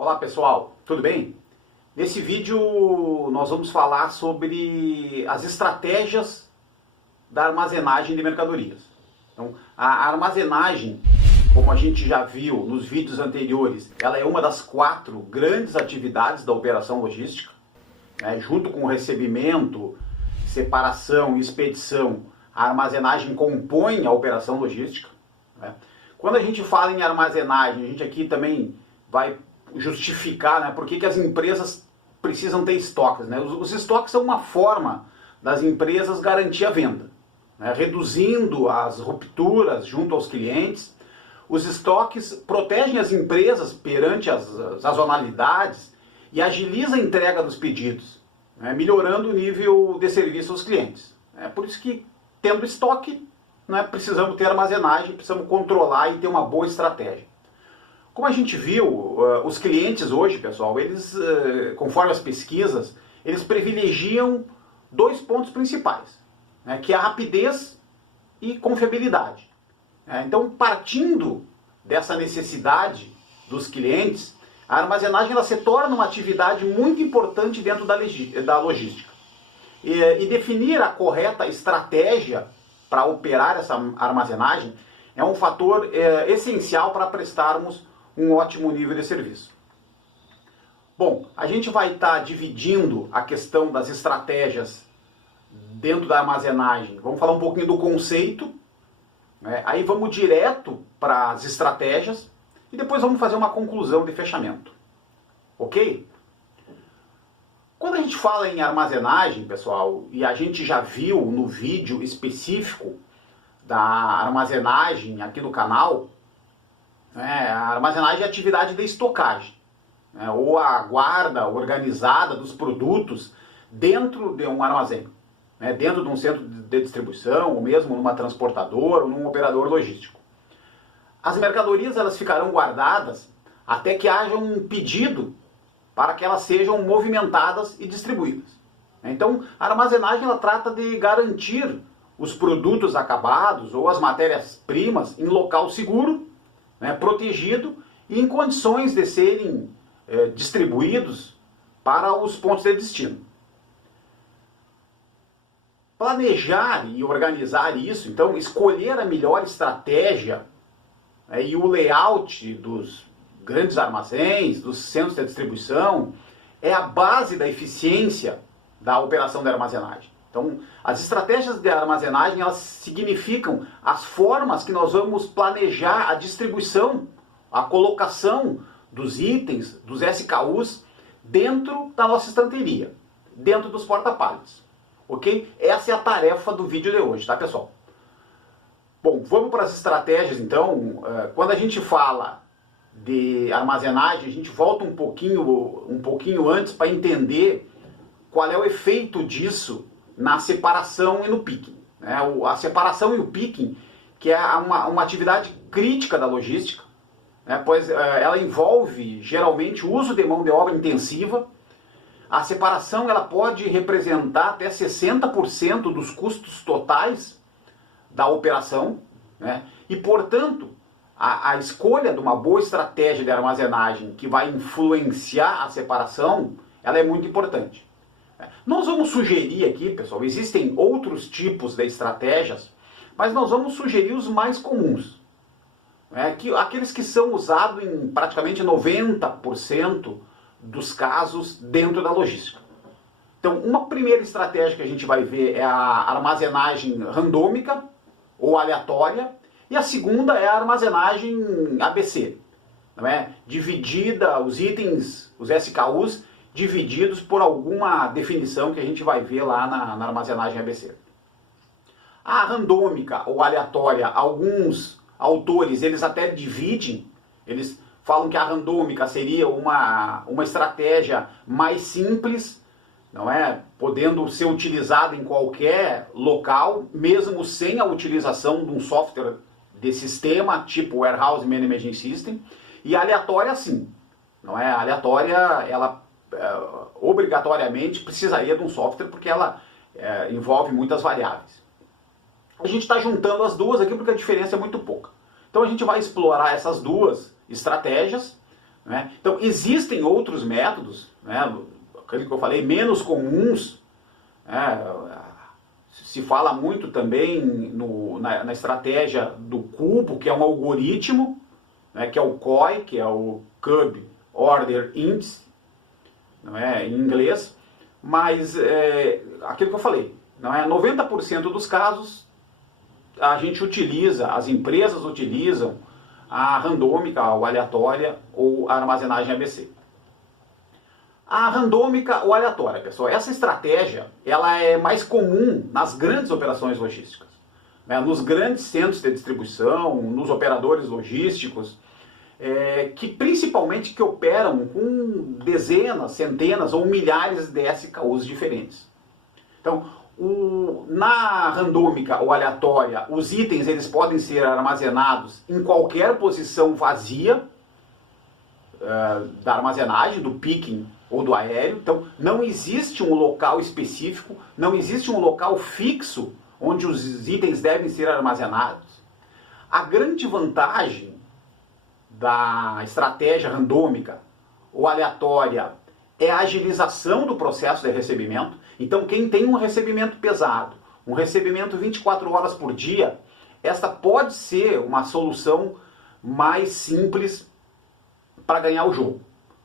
Olá pessoal, tudo bem? Nesse vídeo nós vamos falar sobre as estratégias da armazenagem de mercadorias. Então, a armazenagem, como a gente já viu nos vídeos anteriores, ela é uma das 4 grandes atividades da operação logística, né? Junto com o recebimento, separação e expedição, a armazenagem compõe a operação logística, né? Quando a gente fala em armazenagem, a gente aqui também vai justificar, né, por que as empresas precisam ter estoques, né? Os estoques são uma forma das empresas garantir a venda, né, reduzindo as rupturas junto aos clientes. Os estoques protegem as empresas perante as sazonalidades e agiliza a entrega dos pedidos, né, melhorando o nível de serviço aos clientes. É por isso que, tendo estoque, né, precisamos ter armazenagem, precisamos controlar e ter uma boa estratégia. Como a gente viu, os clientes hoje, pessoal, eles, conforme as pesquisas, eles privilegiam 2 pontos principais, né, que é a rapidez e confiabilidade. Então, partindo dessa necessidade dos clientes, a armazenagem ela se torna uma atividade muito importante dentro da logística. E definir a correta estratégia para operar essa armazenagem é um fator essencial para prestarmos um ótimo nível de serviço. Bom, a gente vai estar dividindo a questão das estratégias dentro da armazenagem. Vamos falar um pouquinho do conceito, né? Aí vamos direto para as estratégias e depois vamos fazer uma conclusão de fechamento. Ok? Quando a gente fala em armazenagem, pessoal, e a gente já viu no vídeo específico da armazenagem aqui no canal, a armazenagem é a atividade de estocagem, né, ou a guarda organizada dos produtos dentro de um armazém, né, dentro de um centro de distribuição, ou mesmo numa transportadora, ou num operador logístico. As mercadorias elas ficarão guardadas até que haja um pedido para que elas sejam movimentadas e distribuídas. Então, a armazenagem ela trata de garantir os produtos acabados ou as matérias-primas em local seguro, né, protegido e em condições de serem distribuídos para os pontos de destino. Planejar e organizar isso, então escolher a melhor estratégia, né, e o layout dos grandes armazéns, dos centros de distribuição, é a base da eficiência da operação da armazenagem. Então, as estratégias de armazenagem, elas significam as formas que nós vamos planejar a distribuição, a colocação dos itens, dos SKUs, dentro da nossa estanteria, dentro dos porta-pallets. Ok? Essa é a tarefa do vídeo de hoje, tá, pessoal? Bom, vamos para as estratégias, então. Quando a gente fala de armazenagem, a gente volta um pouquinho antes para entender qual é o efeito disso na separação e no picking, né? A separação e o picking, que é uma atividade crítica da logística, né? Pois ela envolve geralmente o uso de mão de obra intensiva. A separação ela pode representar até 60% dos custos totais da operação, né? E, portanto, a escolha de uma boa estratégia de armazenagem que vai influenciar a separação, ela é muito importante. Nós vamos sugerir aqui, pessoal, existem outros tipos de estratégias, mas nós vamos sugerir os mais comuns, né, aqueles que são usados em praticamente 90% dos casos dentro da logística. Então, uma primeira estratégia que a gente vai ver é a armazenagem randômica ou aleatória, e a segunda é a armazenagem ABC, né, dividida, os itens, os SKUs, divididos por alguma definição que a gente vai ver lá na armazenagem ABC. A randômica ou aleatória, alguns autores eles até dividem, eles falam que a randômica seria uma estratégia mais simples, não é? Podendo ser utilizada em qualquer local, mesmo sem a utilização de um software de sistema, tipo Warehouse Management System, e a aleatória sim, não é? A aleatória, ela obrigatoriamente precisaria de um software porque ela envolve muitas variáveis. A gente está juntando as duas aqui porque a diferença é muito pouca. Então a gente vai explorar essas duas estratégias né? Então existem outros métodos, né, aquele que eu falei, menos comuns, né? Se fala muito também na estratégia do cubo, que é um algoritmo, né, que é o COI, que é o Cube Order Index, não é, em inglês, mas aquilo que eu falei, não é, 90% dos casos a gente utiliza, as empresas utilizam a randômica, ou aleatória, ou a armazenagem ABC. A randômica ou aleatória, pessoal, essa estratégia ela é mais comum nas grandes operações logísticas, né, nos grandes centros de distribuição, nos operadores logísticos, que principalmente que operam com dezenas, centenas ou milhares de SKUs diferentes. Então, na randômica ou aleatória, os itens eles podem ser armazenados em qualquer posição vazia da armazenagem, do picking ou do aéreo. Então, não existe um local específico, não existe um local fixo onde os itens devem ser armazenados. A grande vantagem da estratégia randômica ou aleatória é a agilização do processo de recebimento. Então, quem tem um recebimento pesado, um recebimento 24 horas por dia, esta pode ser uma solução mais simples para ganhar o jogo,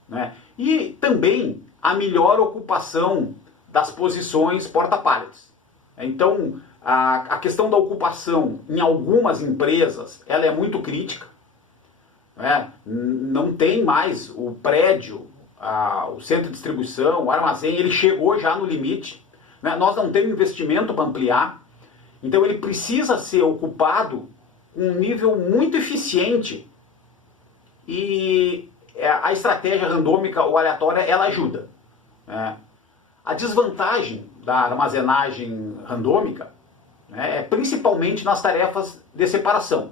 né? E também a melhor ocupação das posições porta-pallets. Então, a questão da ocupação em algumas empresas, ela é muito crítica, né? Não tem mais o prédio, o centro de distribuição, o armazém, ele chegou já no limite, né? Nós não temos investimento para ampliar, então ele precisa ser ocupado um nível muito eficiente, e a estratégia randômica ou aleatória ela ajuda, né? A desvantagem da armazenagem randômica, né, é principalmente nas tarefas de separação,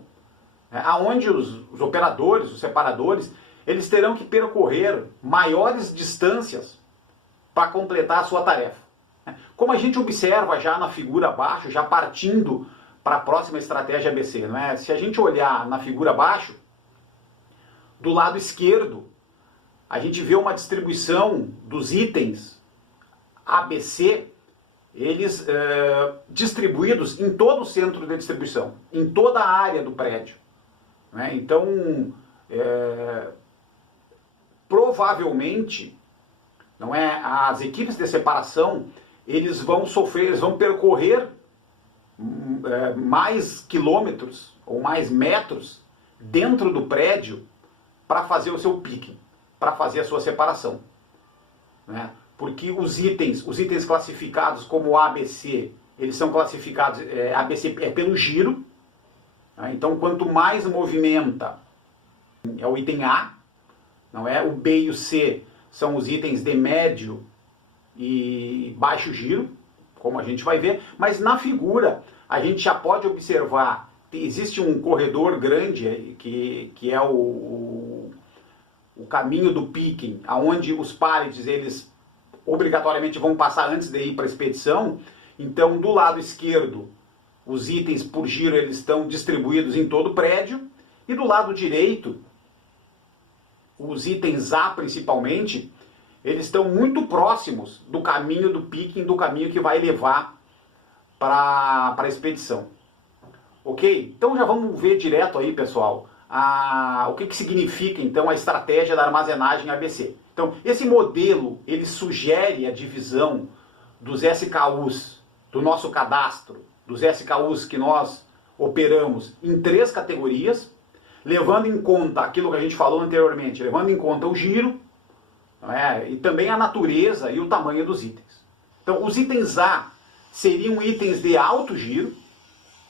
né, onde os operadores, os separadores, eles terão que percorrer maiores distâncias para completar a sua tarefa. Como a gente observa já na figura abaixo, já partindo para a próxima estratégia ABC, né? Se a gente olhar na figura abaixo, do lado esquerdo, a gente vê uma distribuição dos itens ABC, eles distribuídos em todo o centro de distribuição, em toda a área do prédio, né? Então, provavelmente, não é, as equipes de separação, eles vão sofrer, eles vão percorrer mais quilômetros ou mais metros dentro do prédio para fazer o seu picking, para fazer a sua separação, né? Porque os itens classificados como ABC, eles são classificados, ABC é pelo giro, né? Então quanto mais movimenta é o item A, não é? O B e o C são os itens de médio e baixo giro, como a gente vai ver, mas na figura a gente já pode observar, existe um corredor grande que é o caminho do picking, aonde os pallets eles obrigatoriamente vão passar antes de ir para a expedição. Então, do lado esquerdo, os itens por giro eles estão distribuídos em todo o prédio, e do lado direito, os itens A principalmente, eles estão muito próximos do caminho do picking, do caminho que vai levar para a expedição. Ok? Então já vamos ver direto aí, pessoal, o que significa então a estratégia da armazenagem ABC. Então, esse modelo, ele sugere a divisão dos SKUs, do nosso cadastro, dos SKUs que nós operamos em 3 categorias, levando em conta aquilo que a gente falou anteriormente, levando em conta o giro, não é? E também a natureza e o tamanho dos itens. Então, os itens A seriam itens de alto giro,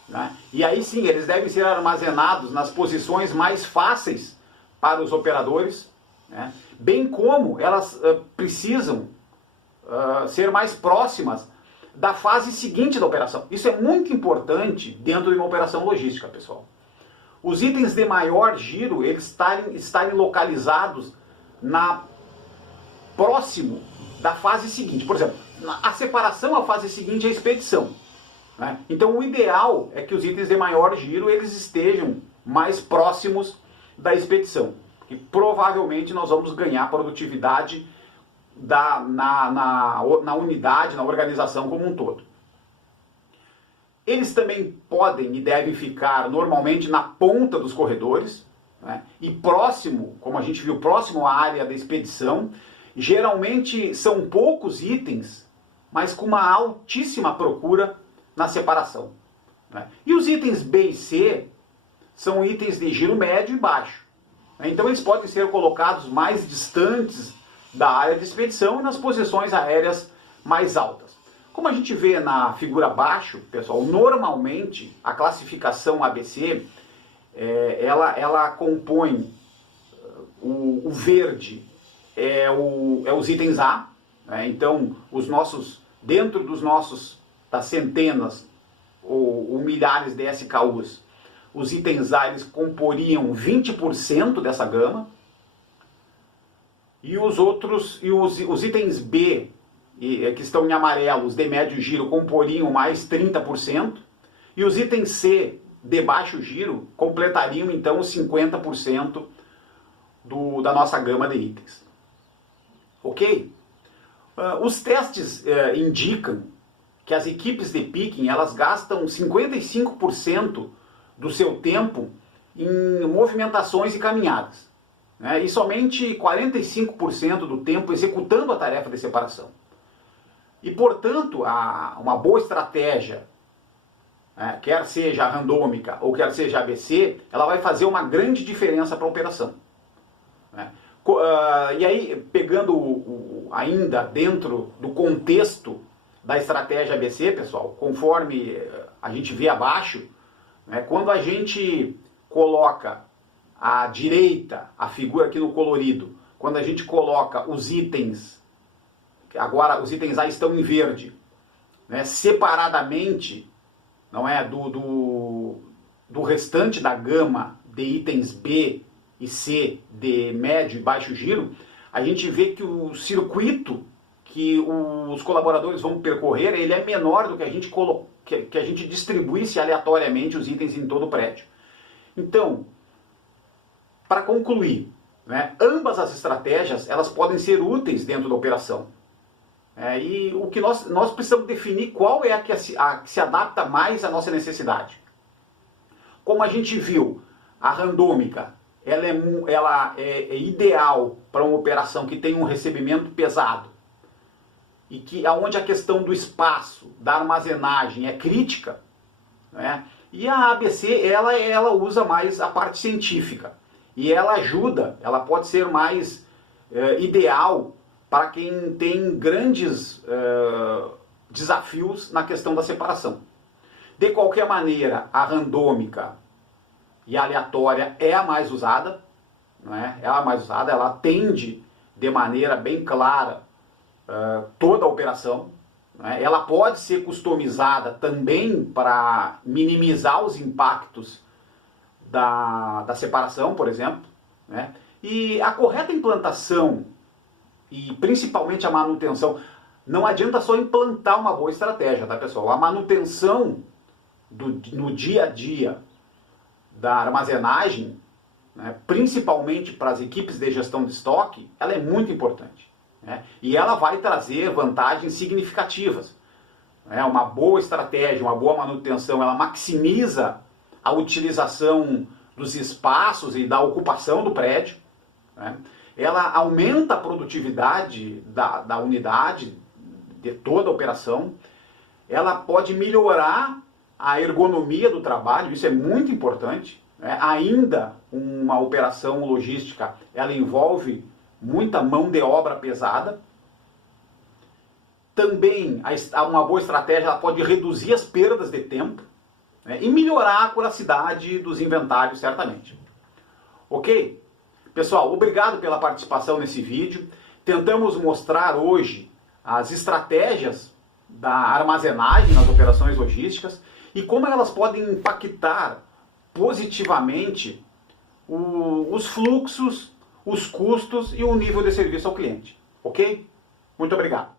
né? E aí sim, eles devem ser armazenados nas posições mais fáceis para os operadores, né? Bem como elas precisam ser mais próximas da fase seguinte da operação. Isso é muito importante dentro de uma operação logística, pessoal. Os itens de maior giro, eles estarem localizados próximo da fase seguinte. Por exemplo, a separação, a fase seguinte é a expedição, né? Então o ideal é que os itens de maior giro eles estejam mais próximos da expedição. e provavelmente nós vamos ganhar produtividade na unidade, na organização como um todo. Eles também podem e devem ficar normalmente na ponta dos corredores, né? E próximo, como a gente viu, próximo à área da expedição. Geralmente são poucos itens, mas com uma altíssima procura na separação, né? E os itens B e C são itens de giro médio e baixo, né? Então eles podem ser colocados mais distantes da área de expedição e nas posições aéreas mais altas. Como a gente vê na figura abaixo, pessoal, normalmente a classificação ABC, ela compõe o verde, os itens A, né? Então dentro das centenas ou milhares de SKUs, os itens A eles comporiam 20% dessa gama, e os itens B, que estão em amarelo, os de médio giro, comporiam mais 30%, e os itens C de baixo giro completariam então os 50% da nossa gama de itens. Ok? Os testes indicam que as equipes de picking elas gastam 55% do seu tempo em movimentações e caminhadas, né? E somente 45% do tempo executando a tarefa de separação. E, portanto, uma boa estratégia, quer seja a randômica ou quer seja a ABC, ela vai fazer uma grande diferença para a operação, né? E aí, pegando ainda dentro do contexto da estratégia ABC, pessoal, conforme a gente vê abaixo, né, quando a gente coloca à direita, a figura aqui no colorido, quando a gente coloca os itens, agora os itens A estão em verde, né, separadamente, não é, do restante da gama de itens B e C de médio e baixo giro, a gente vê que o circuito que os colaboradores vão percorrer, ele é menor do que a gente distribuísse aleatoriamente os itens em todo o prédio. Então, para concluir, né, ambas as estratégias elas podem ser úteis dentro da operação. E o que nós precisamos definir qual é a que se adapta mais à nossa necessidade. Como a gente viu, a randômica ela é ideal para uma operação que tem um recebimento pesado e onde a questão do espaço, da armazenagem é crítica, né? E a ABC ela usa mais a parte científica e ela pode ser mais ideal para quem tem grandes desafios na questão da separação. De qualquer maneira, a randômica e a aleatória é a mais usada, né? É a mais usada, ela atende de maneira bem clara toda a operação, né? Ela pode ser customizada também para minimizar os impactos da separação, por exemplo, né? E a correta implantação e principalmente a manutenção, não adianta só implantar uma boa estratégia, tá, pessoal? A manutenção no dia a dia da armazenagem, né, principalmente para as equipes de gestão de estoque, ela é muito importante, né? E ela vai trazer vantagens significativas, né? Uma boa estratégia, uma boa manutenção, ela maximiza a utilização dos espaços e da ocupação do prédio, né? Ela aumenta a produtividade da unidade, de toda a operação, ela pode melhorar a ergonomia do trabalho, isso é muito importante, né? Ainda uma operação logística, ela envolve muita mão de obra pesada. Também uma boa estratégia ela pode reduzir as perdas de tempo, né? E melhorar a acuracidade dos inventários, certamente. Ok? Pessoal, obrigado pela participação nesse vídeo. Tentamos mostrar hoje as estratégias da armazenagem nas operações logísticas e como elas podem impactar positivamente os fluxos, os custos e o nível de serviço ao cliente. Ok? Muito obrigado.